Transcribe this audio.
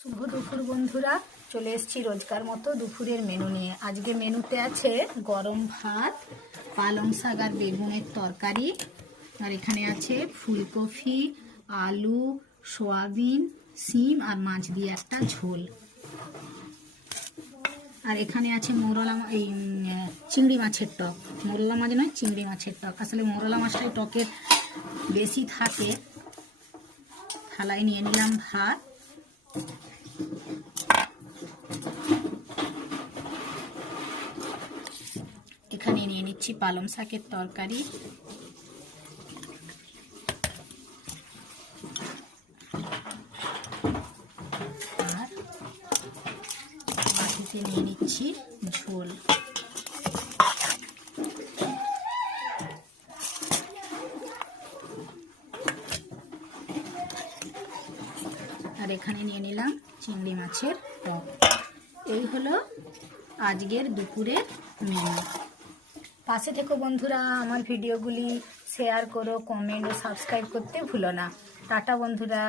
শুভ দুপুর বন্ধুরা, চলে এসেছি রোজকার মতো দুপুরের মেনু নিয়ে। আজকে মেনুতে আছে গরম ভাত, পালং শাক আর বেগুনের তরকারি, আর এখানে আছে ফুলকপি, আলু, সয়াবিন, শিম আর মাছ দিয়ে একটা ঝোল। আর এখানে আছে চিংড়ি মাছের টক। মোরলা মাছ নয়, চিংড়ি মাছের টক। আসলে মোরলা মাছটাই টকের বেশি থাকে। থালায় নিয়ে নিলাম ভাত, এখানে নিয়ে নিচ্ছি পালং শাকের তরকারি, আর বাটিতে নিয়ে নিচ্ছি ঝোল। আর এখানে নিয়ে নিলাম চিংড়ি মাছের টক। এই হলো আজকের দুপুরের মেনু। পাশে থেকো বন্ধুরা, আমার ভিডিওগুলি শেয়ার করো, কমেন্ট ও সাবস্ক্রাইব করতে ভুলো না। টাটা বন্ধুরা।